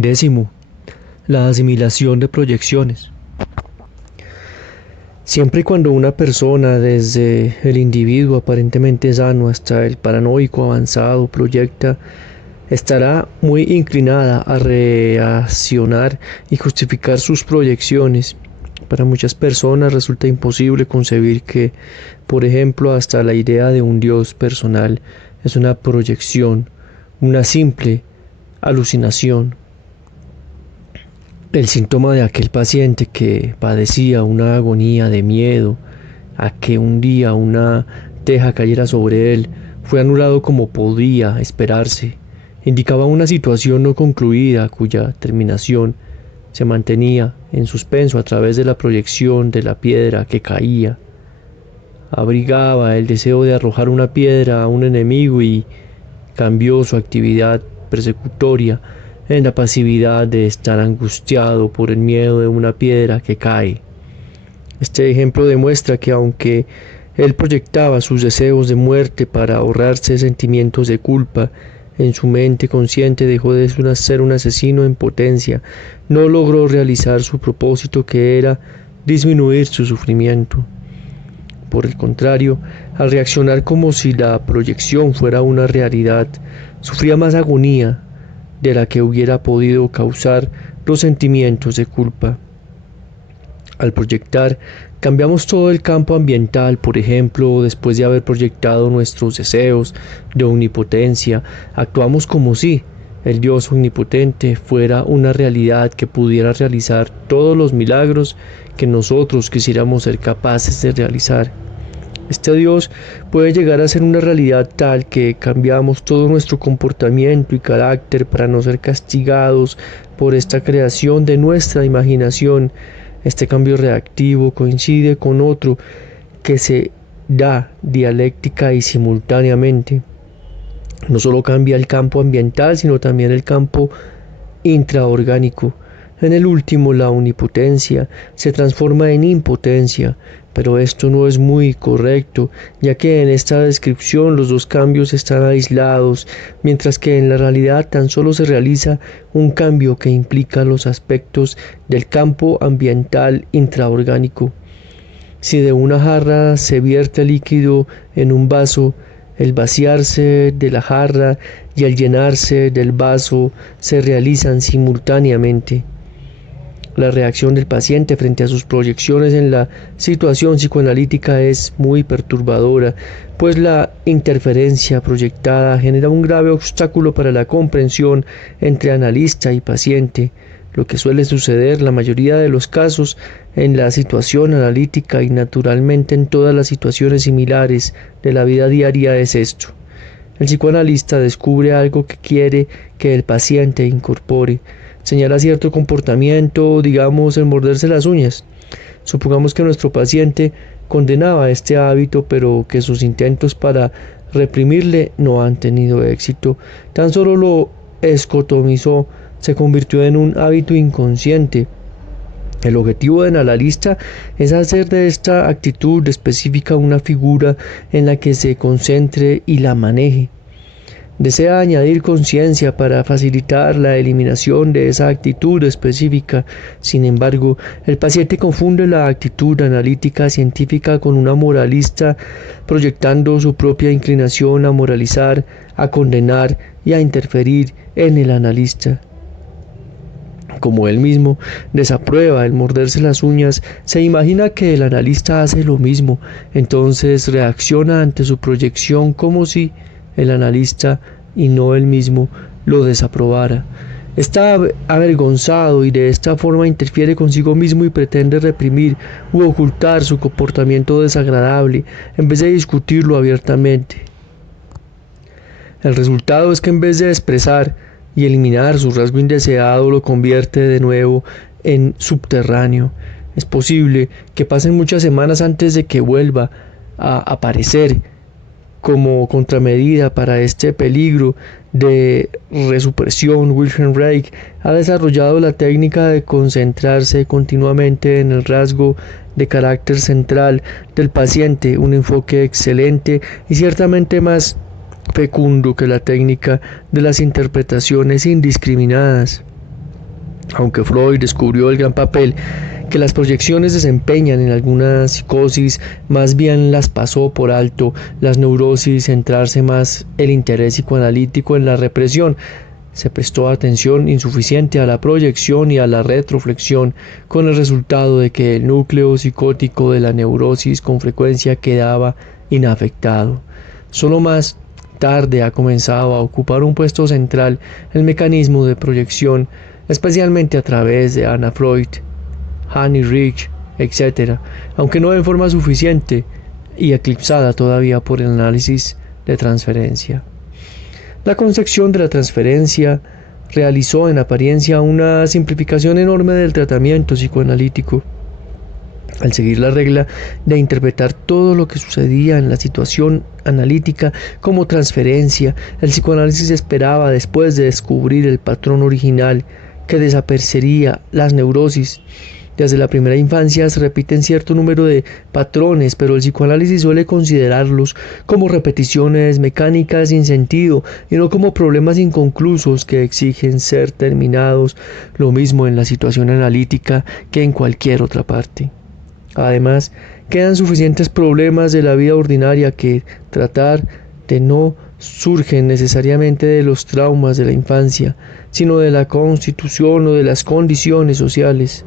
Décimo, la asimilación de proyecciones. Siempre y cuando una persona, desde el individuo aparentemente sano hasta el paranoico avanzado, proyecta, estará muy inclinada a reaccionar y justificar sus proyecciones. Para muchas personas resulta imposible concebir que, por ejemplo, hasta la idea de un Dios personal es una proyección, una simple alucinación. El síntoma de aquel paciente que padecía una agonía de miedo a que un día una teja cayera sobre él fue anulado como podía esperarse. Indicaba una situación no concluida cuya terminación se mantenía en suspenso a través de la proyección de la piedra que caía. Abrigaba el deseo de arrojar una piedra a un enemigo y cambió su actividad persecutoria en la pasividad de estar angustiado por el miedo de una piedra que cae. Este ejemplo demuestra que aunque él proyectaba sus deseos de muerte para ahorrarse sentimientos de culpa, en su mente consciente dejó de ser un asesino en potencia, no logró realizar su propósito, que era disminuir su sufrimiento. Por el contrario, al reaccionar como si la proyección fuera una realidad, sufría más agonía de la que hubiera podido causar los sentimientos de culpa. Al proyectar, cambiamos todo el campo ambiental. Por ejemplo, después de haber proyectado nuestros deseos de omnipotencia, actuamos como si el Dios omnipotente fuera una realidad que pudiera realizar todos los milagros que nosotros quisiéramos ser capaces de realizar. Este Dios puede llegar a ser una realidad tal que cambiamos todo nuestro comportamiento y carácter para no ser castigados por esta creación de nuestra imaginación. Este cambio reactivo coincide con otro que se da dialéctica y simultáneamente. No solo cambia el campo ambiental, sino también el campo intraorgánico. En el último, la omnipotencia se transforma en impotencia, pero esto no es muy correcto, ya que en esta descripción los dos cambios están aislados, mientras que en la realidad tan solo se realiza un cambio que implica los aspectos del campo ambiental intraorgánico. Si de una jarra se vierte líquido en un vaso, el vaciarse de la jarra y el llenarse del vaso se realizan simultáneamente. La reacción del paciente frente a sus proyecciones en la situación psicoanalítica es muy perturbadora, pues la interferencia proyectada genera un grave obstáculo para la comprensión entre analista y paciente. Lo que suele suceder la mayoría de los casos en la situación analítica y naturalmente en todas las situaciones similares de la vida diaria es esto. El psicoanalista descubre algo que quiere que el paciente incorpore. Señala cierto comportamiento, digamos el morderse las uñas. Supongamos que nuestro paciente condenaba este hábito, pero que sus intentos para reprimirle no han tenido éxito. Tan solo lo escotomizó, se convirtió en un hábito inconsciente. El objetivo del analista es hacer de esta actitud específica una figura en la que se concentre y la maneje. Desea añadir conciencia para facilitar la eliminación de esa actitud específica. Sin embargo, el paciente confunde la actitud analítica científica con una moralista, proyectando su propia inclinación a moralizar, a condenar y a interferir en el analista. Como él mismo desaprueba el morderse las uñas, se imagina que el analista hace lo mismo, entonces reacciona ante su proyección como si el analista y no él mismo lo desaprobara. Está avergonzado y de esta forma interfiere consigo mismo y pretende reprimir u ocultar su comportamiento desagradable en vez de discutirlo abiertamente. El resultado es que en vez de expresar y eliminar su rasgo indeseado, lo convierte de nuevo en subterráneo. Es posible que pasen muchas semanas antes de que vuelva a aparecer. Como contramedida para este peligro de resupresión, Wilhelm Reich ha desarrollado la técnica de concentrarse continuamente en el rasgo de carácter central del paciente, un enfoque excelente y ciertamente más fecundo que la técnica de las interpretaciones indiscriminadas. Aunque Freud descubrió el gran papel que las proyecciones desempeñan en alguna psicosis, más bien las pasó por alto las neurosis, centrarse más el interés psicoanalítico en la represión. Se prestó atención insuficiente a la proyección y a la retroflexión, con el resultado de que el núcleo psicótico de la neurosis con frecuencia quedaba inafectado. Solo más tarde ha comenzado a ocupar un puesto central el mecanismo de proyección, especialmente a través de Anna Freud, Heinrich, etc., aunque no en forma suficiente y eclipsada todavía por el análisis de transferencia. La concepción de la transferencia realizó en apariencia una simplificación enorme del tratamiento psicoanalítico. Al seguir la regla de interpretar todo lo que sucedía en la situación analítica como transferencia, el psicoanálisis esperaba, después de descubrir el patrón original, que desaparecería las neurosis. Desde la primera infancia se repiten cierto número de patrones, pero el psicoanálisis suele considerarlos como repeticiones mecánicas sin sentido y no como problemas inconclusos que exigen ser terminados, lo mismo en la situación analítica que en cualquier otra parte. Además, quedan suficientes problemas de la vida ordinaria que tratar de no surgen necesariamente de los traumas de la infancia, sino de la constitución o de las condiciones sociales.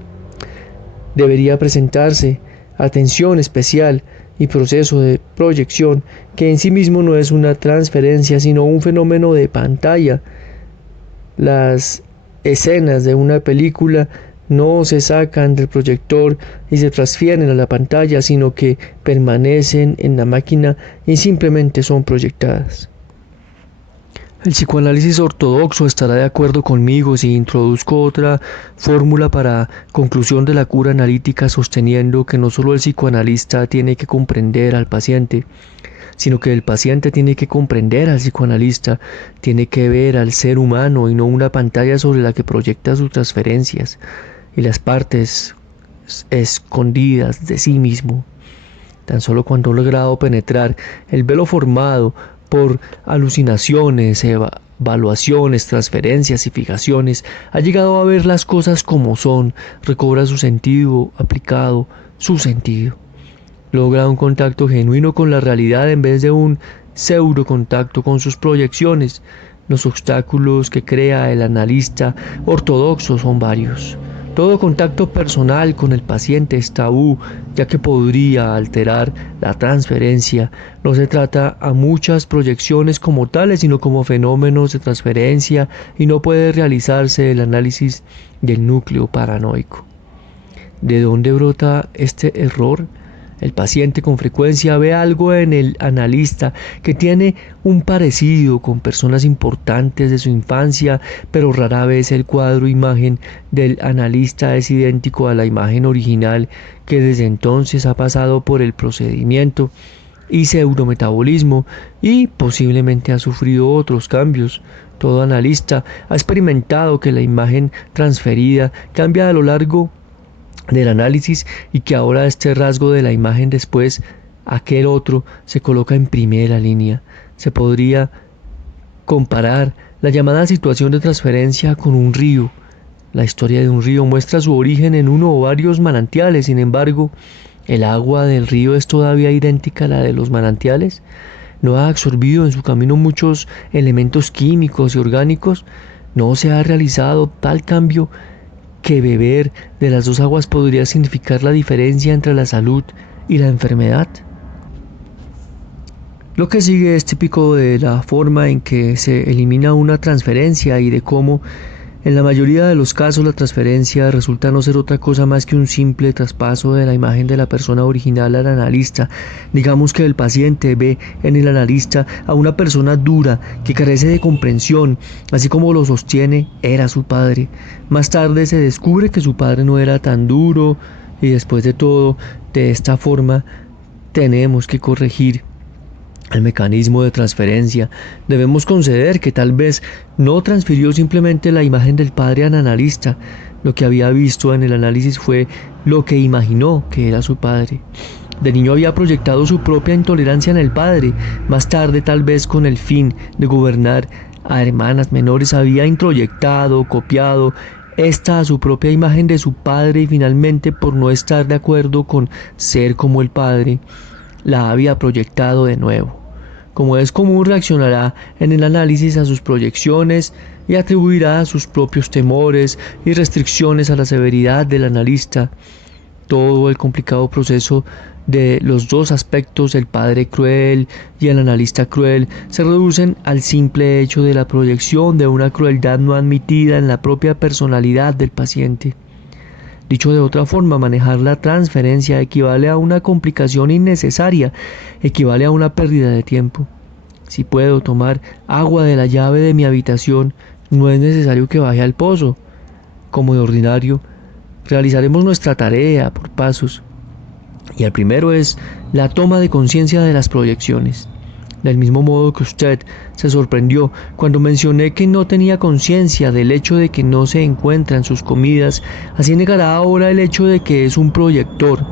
Debería presentarse atención especial y proceso de proyección, que en sí mismo no es una transferencia, sino un fenómeno de pantalla. Las escenas de una película no se sacan del proyector y se transfieren a la pantalla, sino que permanecen en la máquina y simplemente son proyectadas. El psicoanálisis ortodoxo estará de acuerdo conmigo si introduzco otra fórmula para conclusión de la cura analítica, sosteniendo que no solo el psicoanalista tiene que comprender al paciente, sino que el paciente tiene que comprender al psicoanalista, tiene que ver al ser humano y no una pantalla sobre la que proyecta sus transferencias y las partes escondidas de sí mismo. Tan solo cuando ha logrado penetrar el velo formado por alucinaciones, evaluaciones, transferencias y fijaciones, ha llegado a ver las cosas como son, recobra su sentido aplicado, su sentido. Logra un contacto genuino con la realidad en vez de un pseudo contacto con sus proyecciones. Los obstáculos que crea el analista ortodoxo son varios. Todo contacto personal con el paciente es tabú, ya que podría alterar la transferencia. No se trata a muchas proyecciones como tales, sino como fenómenos de transferencia, y no puede realizarse el análisis del núcleo paranoico. ¿De dónde brota este error? El paciente con frecuencia ve algo en el analista que tiene un parecido con personas importantes de su infancia, pero rara vez el cuadro imagen del analista es idéntico a la imagen original, que desde entonces ha pasado por el procedimiento y pseudometabolismo y posiblemente ha sufrido otros cambios. Todo analista ha experimentado que la imagen transferida cambia a lo largo del análisis y que ahora este rasgo de la imagen después aquel otro se coloca en primera línea. Se podría comparar la llamada situación de transferencia con un río. La historia de un río muestra su origen en uno o varios manantiales, sin embargo, ¿el agua del río es todavía idéntica a la de los manantiales? ¿No ha absorbido en su camino muchos elementos químicos y orgánicos? ¿No se ha realizado tal cambio que beber de las dos aguas podría significar la diferencia entre la salud y la enfermedad? Lo que sigue es típico de la forma en que se elimina una transferencia y de cómo, en la mayoría de los casos, la transferencia resulta no ser otra cosa más que un simple traspaso de la imagen de la persona original al analista. Digamos que el paciente ve en el analista a una persona dura que carece de comprensión, así como lo sostiene era su padre. Más tarde se descubre que su padre no era tan duro y después de todo, de esta forma, tenemos que corregir el mecanismo de transferencia. Debemos conceder que tal vez no transfirió simplemente la imagen del padre al analista. Lo que había visto en el análisis fue lo que imaginó que era su padre. De niño había proyectado su propia intolerancia en el padre. Más tarde, tal vez con el fin de gobernar a hermanas menores, había introyectado, copiado esta a su propia imagen de su padre y finalmente por no estar de acuerdo con ser como el padre, la había proyectado de nuevo. Como es común, reaccionará en el análisis a sus proyecciones y atribuirá sus propios temores y restricciones a la severidad del analista. Todo el complicado proceso de los dos aspectos, el padre cruel y el analista cruel, se reducen al simple hecho de la proyección de una crueldad no admitida en la propia personalidad del paciente. Dicho de otra forma, manejar la transferencia equivale a una complicación innecesaria, equivale a una pérdida de tiempo. Si puedo tomar agua de la llave de mi habitación, no es necesario que baje al pozo. Como de ordinario, realizaremos nuestra tarea por pasos. Y el primero es la toma de conciencia de las proyecciones. Del mismo modo que usted se sorprendió cuando mencioné que no tenía conciencia del hecho de que no se encuentra en sus comidas, así negará ahora el hecho de que es un proyector.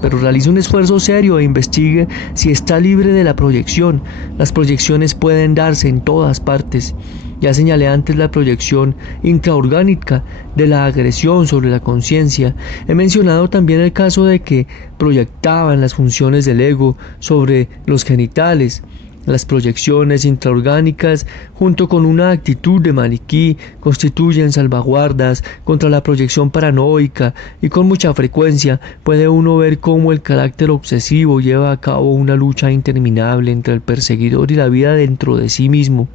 Pero realice un esfuerzo serio e investigue si está libre de la proyección. Las proyecciones pueden darse en todas partes. Ya señalé antes la proyección intraorgánica de la agresión sobre la conciencia. He mencionado también el caso de que proyectaban las funciones del ego sobre los genitales. Las proyecciones intraorgánicas, junto con una actitud de maniquí, constituyen salvaguardas contra la proyección paranoica y con mucha frecuencia puede uno ver cómo el carácter obsesivo lleva a cabo una lucha interminable entre el perseguidor y la vida dentro de sí mismo.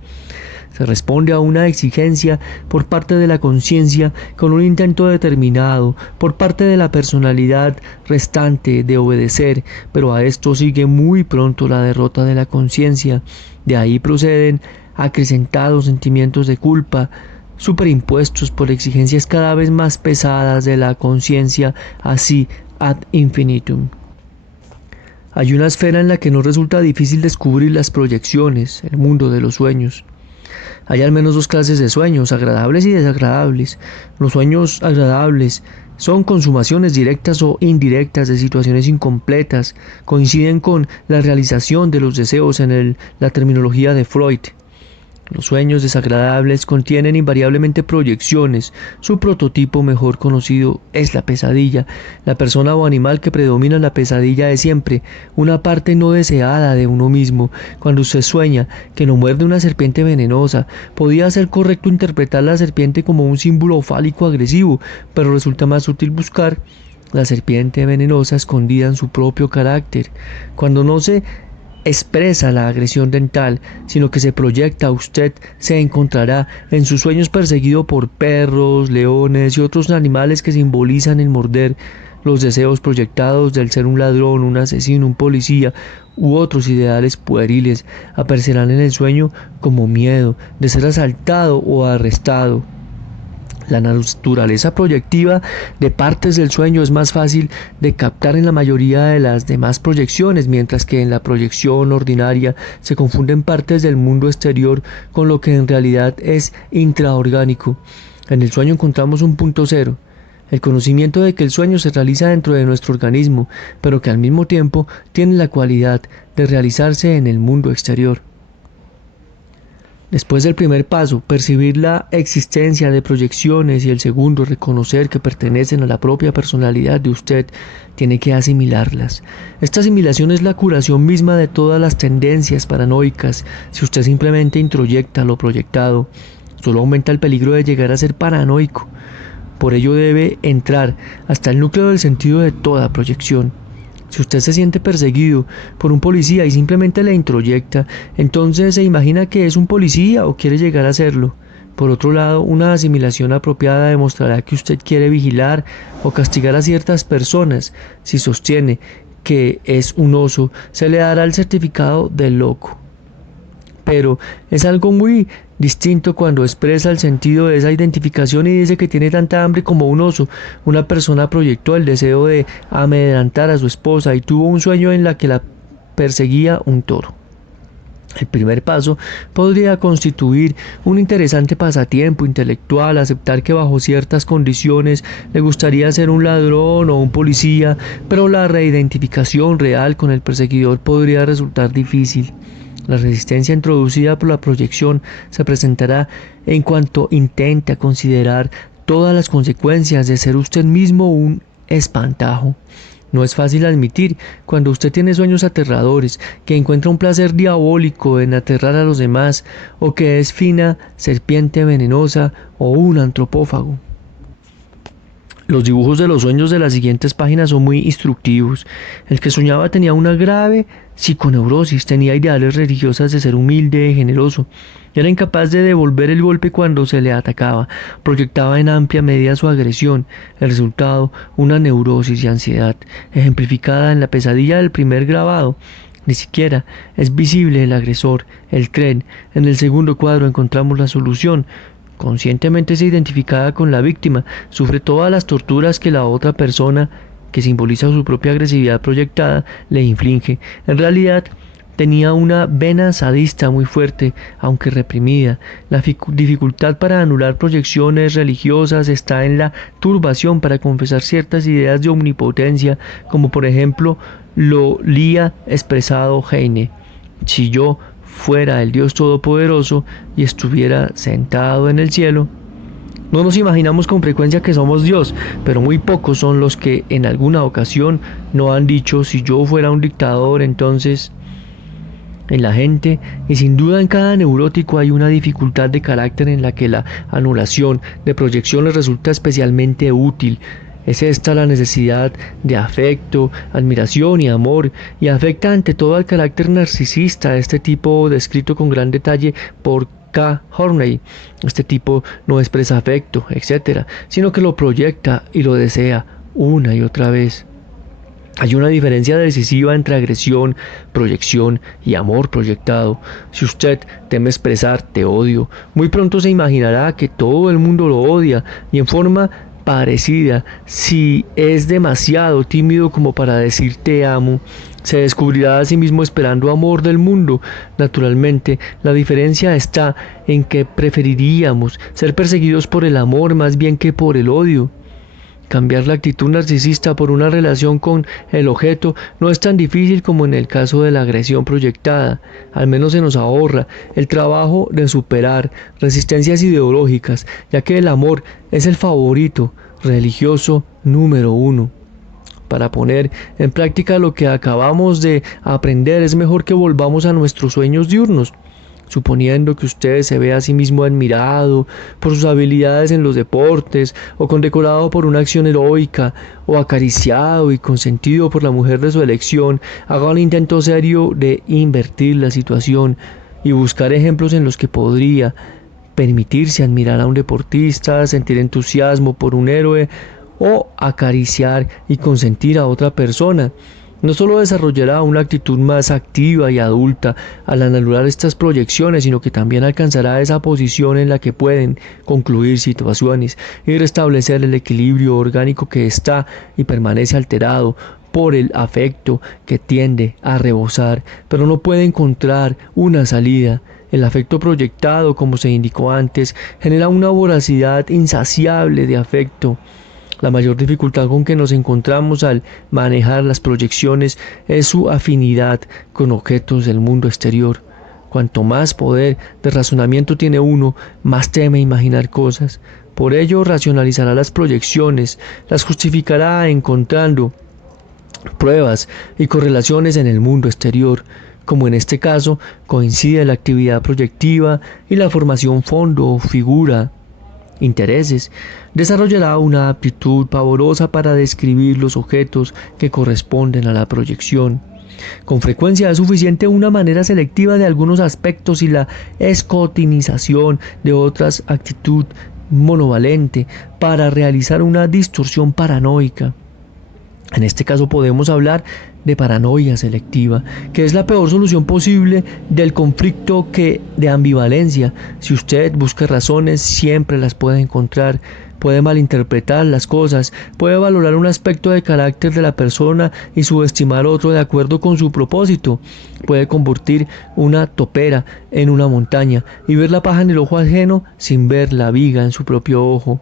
Se responde a una exigencia por parte de la conciencia con un intento determinado por parte de la personalidad restante de obedecer, pero a esto sigue muy pronto la derrota de la conciencia. De ahí proceden acrecentados sentimientos de culpa, superimpuestos por exigencias cada vez más pesadas de la conciencia, así ad infinitum. Hay una esfera en la que no resulta difícil descubrir las proyecciones, el mundo de los sueños. Hay al menos dos clases de sueños, agradables y desagradables. Los sueños agradables son consumaciones directas o indirectas de situaciones incompletas, coinciden con la realización de los deseos en la terminología de Freud. Los sueños desagradables contienen invariablemente proyecciones. Su prototipo mejor conocido es la pesadilla. La persona o animal que predomina en la pesadilla es siempre una parte no deseada de uno mismo. Cuando usted sueña que lo muerde una serpiente venenosa, podría ser correcto interpretar la serpiente como un símbolo fálico agresivo, pero resulta más útil buscar la serpiente venenosa escondida en su propio carácter. Cuando no se expresa la agresión dental, sino que se proyecta a usted, se encontrará en sus sueños perseguido por perros, leones y otros animales que simbolizan el morder. Los deseos proyectados del ser un ladrón, un asesino, un policía u otros ideales pueriles aparecerán en el sueño como miedo de ser asaltado o arrestado. La naturaleza proyectiva de partes del sueño es más fácil de captar en la mayoría de las demás proyecciones, mientras que en la proyección ordinaria se confunden partes del mundo exterior con lo que en realidad es intraorgánico. En el sueño encontramos un punto cero, el conocimiento de que el sueño se realiza dentro de nuestro organismo, pero que al mismo tiempo tiene la cualidad de realizarse en el mundo exterior. Después del primer paso, percibir la existencia de proyecciones, y el segundo, reconocer que pertenecen a la propia personalidad de usted, tiene que asimilarlas. Esta asimilación es la curación misma de todas las tendencias paranoicas. Si usted simplemente introyecta lo proyectado, solo aumenta el peligro de llegar a ser paranoico. Por ello debe entrar hasta el núcleo del sentido de toda proyección. Si usted se siente perseguido por un policía y simplemente le introyecta, entonces se imagina que es un policía o quiere llegar a serlo. Por otro lado, una asimilación apropiada demostrará que usted quiere vigilar o castigar a ciertas personas. Si sostiene que es un oso, se le dará el certificado de loco. Pero es algo muy distinto cuando expresa el sentido de esa identificación y dice que tiene tanta hambre como un oso. Una persona proyectó el deseo de amedrentar a su esposa y tuvo un sueño en la que la perseguía un toro. El primer paso podría constituir un interesante pasatiempo intelectual, aceptar que bajo ciertas condiciones le gustaría ser un ladrón o un policía, pero la reidentificación real con el perseguidor podría resultar difícil. La resistencia introducida por la proyección se presentará en cuanto intenta considerar todas las consecuencias de ser usted mismo un espantajo. No es fácil admitir cuando usted tiene sueños aterradores, que encuentra un placer diabólico en aterrar a los demás, o que es fina serpiente venenosa o un antropófago. Los dibujos de los sueños de las siguientes páginas son muy instructivos. El que soñaba tenía una grave psiconeurosis, tenía ideales religiosas de ser humilde y generoso. Era incapaz de devolver el golpe cuando se le atacaba, proyectaba en amplia medida su agresión. El resultado, una neurosis y ansiedad, ejemplificada en la pesadilla del primer grabado. Ni siquiera es visible el agresor, el tren. En el segundo cuadro encontramos la solución. Conscientemente es identificada con la víctima, sufre todas las torturas que la otra persona, que simboliza su propia agresividad proyectada, le inflige. En realidad, tenía una vena sadista muy fuerte, aunque reprimida. La dificultad para anular proyecciones religiosas está en la turbación para confesar ciertas ideas de omnipotencia, como por ejemplo lo lía expresado Heine. Si yo fuera el Dios Todopoderoso y estuviera sentado en el cielo. No nos imaginamos con frecuencia que somos Dios, pero muy pocos son los que en alguna ocasión no han dicho: si yo fuera un dictador, entonces... En la gente, y sin duda en cada neurótico, hay una dificultad de carácter en la que la anulación de proyecciones resulta especialmente útil. Es esta la necesidad de afecto, admiración y amor, y afecta ante todo al carácter narcisista de este tipo descrito con gran detalle por K. Horney. Este tipo no expresa afecto, etc., sino que lo proyecta y lo desea una y otra vez. Hay una diferencia decisiva entre agresión, proyección y amor proyectado. Si usted teme expresar te odio, muy pronto se imaginará que todo el mundo lo odia, y en forma parecida, si es demasiado tímido como para decir te amo, se descubrirá a sí mismo esperando amor del mundo. Naturalmente, la diferencia está en que preferiríamos ser perseguidos por el amor más bien que por el odio. Cambiar la actitud narcisista por una relación con el objeto no es tan difícil como en el caso de la agresión proyectada. Al menos se nos ahorra el trabajo de superar resistencias ideológicas, ya que el amor es el favorito religioso número 1. Para poner en práctica lo que acabamos de aprender, es mejor que volvamos a nuestros sueños diurnos. Suponiendo que usted se ve a sí mismo admirado por sus habilidades en los deportes, o condecorado por una acción heroica, o acariciado y consentido por la mujer de su elección, haga un intento serio de invertir la situación y buscar ejemplos en los que podría permitirse admirar a un deportista, sentir entusiasmo por un héroe, o acariciar y consentir a otra persona. No solo desarrollará una actitud más activa y adulta al anular estas proyecciones, sino que también alcanzará esa posición en la que pueden concluir situaciones y restablecer el equilibrio orgánico que está y permanece alterado por el afecto que tiende a rebosar, pero no puede encontrar una salida. El afecto proyectado, como se indicó antes, genera una voracidad insaciable de afecto. La mayor dificultad con que nos encontramos al manejar las proyecciones es su afinidad con objetos del mundo exterior. Cuanto más poder de razonamiento tiene uno, más teme imaginar cosas. Por ello, racionalizará las proyecciones, las justificará encontrando pruebas y correlaciones en el mundo exterior. Como en este caso, coincide la actividad proyectiva y la formación fondo, figura, intereses, desarrollará una aptitud pavorosa para describir los objetos que corresponden a la proyección. Con frecuencia es suficiente una manera selectiva de algunos aspectos y la escotinización de otras, actitud monovalente, para realizar una distorsión paranoica. En este caso podemos hablar de paranoia selectiva, que es la peor solución posible del conflicto que de ambivalencia. Si usted busca razones, siempre las puede encontrar. Puede malinterpretar las cosas, puede valorar un aspecto de carácter de la persona y subestimar otro de acuerdo con su propósito. Puede convertir una topera en una montaña y ver la paja en el ojo ajeno sin ver la viga en su propio ojo.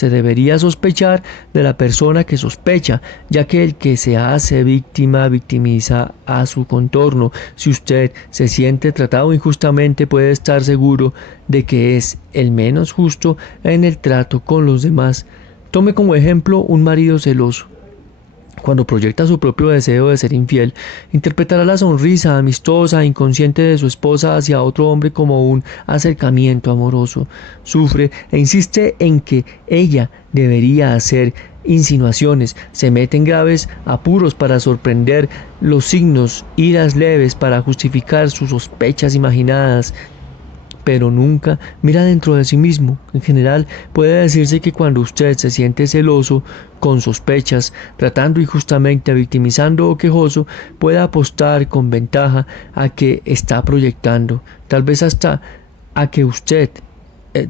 se debería sospechar de la persona que sospecha, ya que el que se hace víctima victimiza a su contorno. Si usted se siente tratado injustamente, puede estar seguro de que es el menos justo en el trato con los demás. Tome como ejemplo un marido celoso. Cuando proyecta su propio deseo de ser infiel, interpretará la sonrisa amistosa e inconsciente de su esposa hacia otro hombre como un acercamiento amoroso. Sufre e insiste en que ella debería hacer insinuaciones, se mete en graves apuros para sorprender los signos, iras leves para justificar sus sospechas imaginadas, pero nunca mira dentro de sí mismo. En general, puede decirse que cuando usted se siente celoso, con sospechas, tratando injustamente, victimizando o quejoso, puede apostar con ventaja a que está proyectando, tal vez hasta a que usted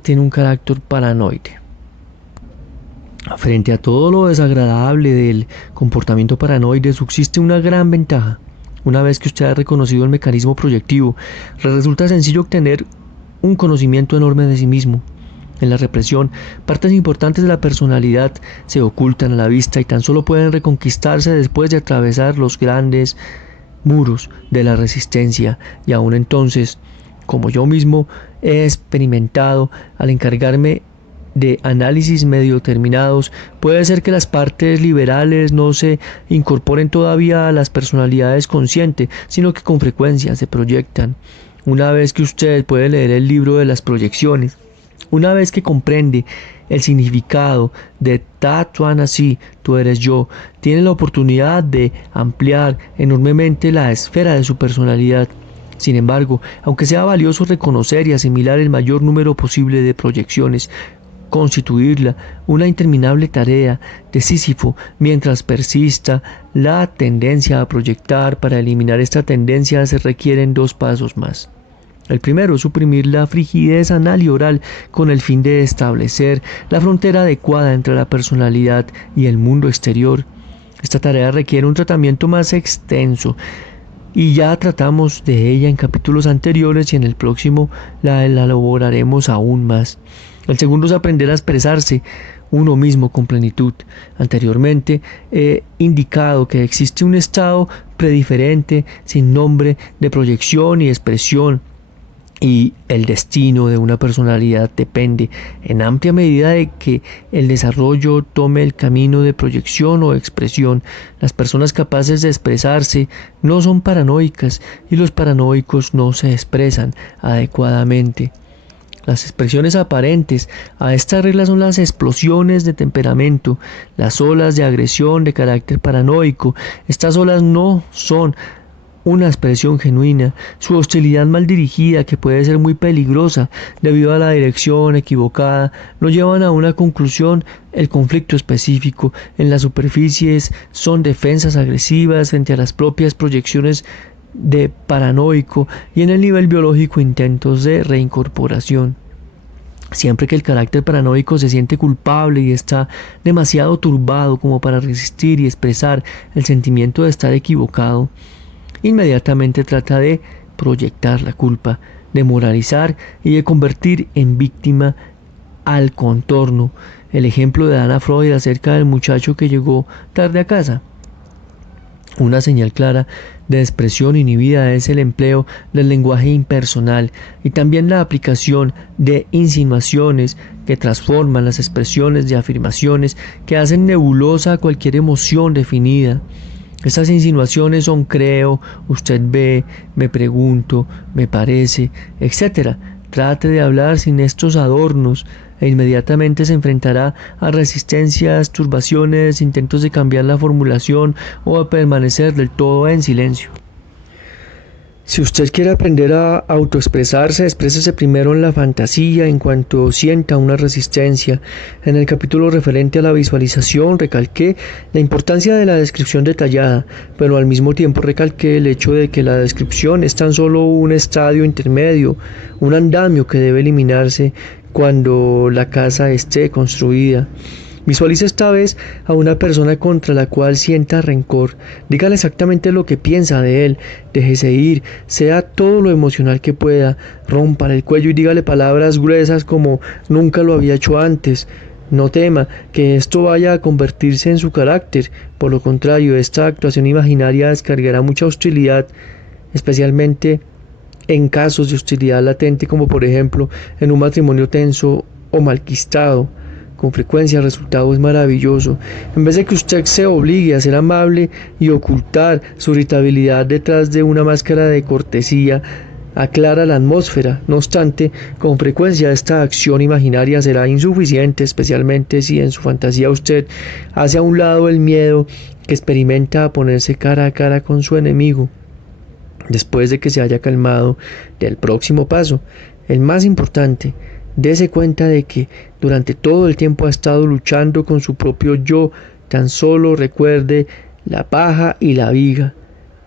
tiene un carácter paranoide. Frente a todo lo desagradable del comportamiento paranoide, subsiste una gran ventaja. Una vez que usted ha reconocido el mecanismo proyectivo, le resulta sencillo obtener un conocimiento enorme de sí mismo. En la represión, partes importantes de la personalidad se ocultan a la vista y tan solo pueden reconquistarse después de atravesar los grandes muros de la resistencia. Y aún entonces, como yo mismo he experimentado al encargarme de análisis medio terminados, puede ser que las partes liberales no se incorporen todavía a las personalidades conscientes, sino que con frecuencia se proyectan. Una vez que usted puede leer el libro de las proyecciones, una vez que comprende el significado de Tatuanasi, tú eres yo, tiene la oportunidad de ampliar enormemente la esfera de su personalidad. Sin embargo, aunque sea valioso reconocer y asimilar el mayor número posible de proyecciones, constituirla una interminable tarea de Sísifo mientras persista la tendencia a proyectar. Para eliminar esta tendencia se requieren 2 pasos más. El primero es suprimir la frigidez anal y oral con el fin de establecer la frontera adecuada entre la personalidad y el mundo exterior. Esta tarea requiere un tratamiento más extenso y ya tratamos de ella en capítulos anteriores y en el próximo la elaboraremos aún más. El segundo es aprender a expresarse uno mismo con plenitud. Anteriormente he indicado que existe un estado prediferente sin nombre de proyección y expresión, y el destino de una personalidad depende en amplia medida de que el desarrollo tome el camino de proyección o expresión. Las personas capaces de expresarse no son paranoicas y los paranoicos no se expresan adecuadamente. Las expresiones aparentes a esta regla son las explosiones de temperamento, las olas de agresión de carácter paranoico. Estas olas no son una expresión genuina. Su hostilidad mal dirigida, que puede ser muy peligrosa debido a la dirección equivocada, no llevan a una conclusión. El conflicto específico en las superficies son defensas agresivas frente a las propias proyecciones de paranoico, y en el nivel biológico intentos de reincorporación. Siempre que el carácter paranoico se siente culpable y está demasiado turbado como para resistir y expresar el sentimiento de estar equivocado, inmediatamente trata de proyectar la culpa, de moralizar y de convertir en víctima al contorno. El ejemplo de Ana Freud acerca del muchacho que llegó tarde a casa. Una señal clara de expresión inhibida es el empleo del lenguaje impersonal y también la aplicación de insinuaciones que transforman las expresiones de afirmaciones, que hacen nebulosa cualquier emoción definida. Estas insinuaciones son creo, usted ve, me pregunto, me parece, etc. Trate de hablar sin estos adornos e inmediatamente se enfrentará a resistencias, turbaciones, intentos de cambiar la formulación o a permanecer del todo en silencio. Si usted quiere aprender a autoexpresarse, exprésese primero en la fantasía en cuanto sienta una resistencia. En el capítulo referente a la visualización recalqué la importancia de la descripción detallada, pero al mismo tiempo recalqué el hecho de que la descripción es tan solo un estadio intermedio, un andamio que debe eliminarse cuando la casa esté construida. Visualice esta vez a una persona contra la cual sienta rencor. Dígale exactamente lo que piensa de él. Déjese ir, sea todo lo emocional que pueda. Rómpale el cuello y dígale palabras gruesas como nunca lo había hecho antes. No tema que esto vaya a convertirse en su carácter. Por lo contrario, esta actuación imaginaria descargará mucha hostilidad, especialmente en casos de hostilidad latente, como por ejemplo en un matrimonio tenso o malquistado. Con frecuencia el resultado es maravilloso. En vez de que usted se obligue a ser amable y ocultar su irritabilidad detrás de una máscara de cortesía, aclara la atmósfera. No obstante, con frecuencia esta acción imaginaria será insuficiente, especialmente si en su fantasía usted hace a un lado el miedo que experimenta a ponerse cara a cara con su enemigo. Después de que se haya calmado del próximo paso, el más importante, dese cuenta de que durante todo el tiempo ha estado luchando con su propio yo. Tan solo recuerde la paja y la viga.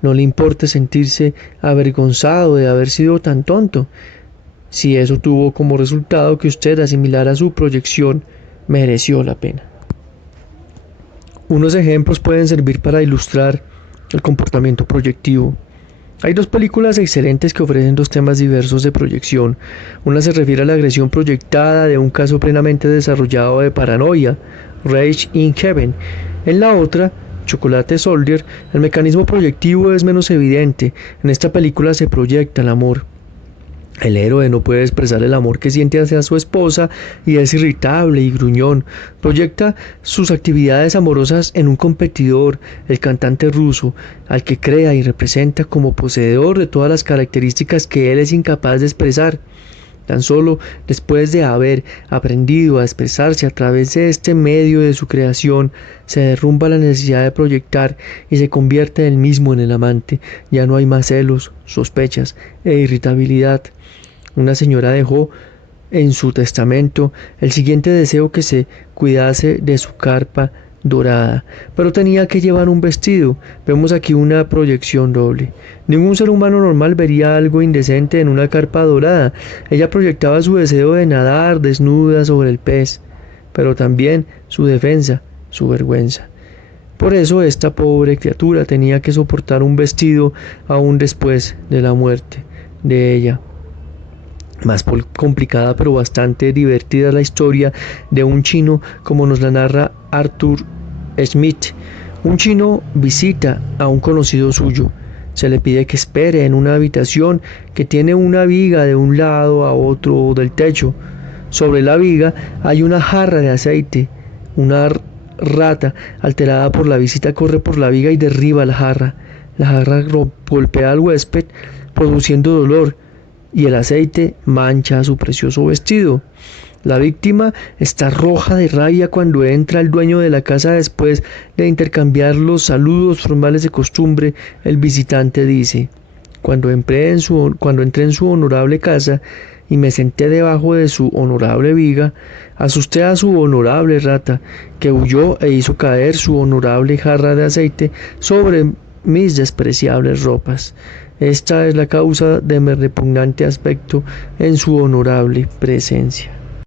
No le importa sentirse avergonzado de haber sido tan tonto. Si eso tuvo como resultado que usted asimilara su proyección, mereció la pena. Unos ejemplos pueden servir para ilustrar el comportamiento proyectivo. Hay dos películas excelentes que ofrecen dos temas diversos de proyección. Una se refiere a la agresión proyectada de un caso plenamente desarrollado de paranoia, Rage in Heaven. En la otra, Chocolate Soldier, el mecanismo proyectivo es menos evidente. En esta película se proyecta el amor. El héroe no puede expresar el amor que siente hacia su esposa y es irritable y gruñón. Proyecta sus actividades amorosas en un competidor, el cantante ruso, al que crea y representa como poseedor de todas las características que él es incapaz de expresar. Tan solo después de haber aprendido a expresarse a través de este medio de su creación, se derrumba la necesidad de proyectar y se convierte él mismo en el amante. Ya no hay más celos, sospechas e irritabilidad. Una señora dejó en su testamento el siguiente deseo: que se cuidase de su carpa dorada, pero tenía que llevar un vestido. Vemos aquí una proyección doble. Ningún ser humano normal vería algo indecente en una carpa dorada. Ella proyectaba su deseo de nadar desnuda sobre el pez, pero también su defensa, su vergüenza. Por eso esta pobre criatura tenía que soportar un vestido aún después de la muerte de ella. Más complicada pero bastante divertida la historia de un chino, como nos la narra Arthur Smith. Un chino visita a un conocido suyo. Se le pide que espere en una habitación que tiene una viga de un lado a otro del techo. Sobre la viga hay una jarra de aceite. Una rata, alterada por la visita, corre por la viga y derriba la jarra. La jarra golpea al huésped, produciendo dolor, y el aceite mancha su precioso vestido. La víctima está roja de rabia cuando entra el dueño de la casa. Después de intercambiar los saludos formales de costumbre, el visitante dice: cuando entré en su honorable casa y me senté debajo de su honorable viga, asusté a su honorable rata, que huyó e hizo caer su honorable jarra de aceite sobre mis despreciables ropas. Esta es la causa de mi repugnante aspecto en su honorable presencia.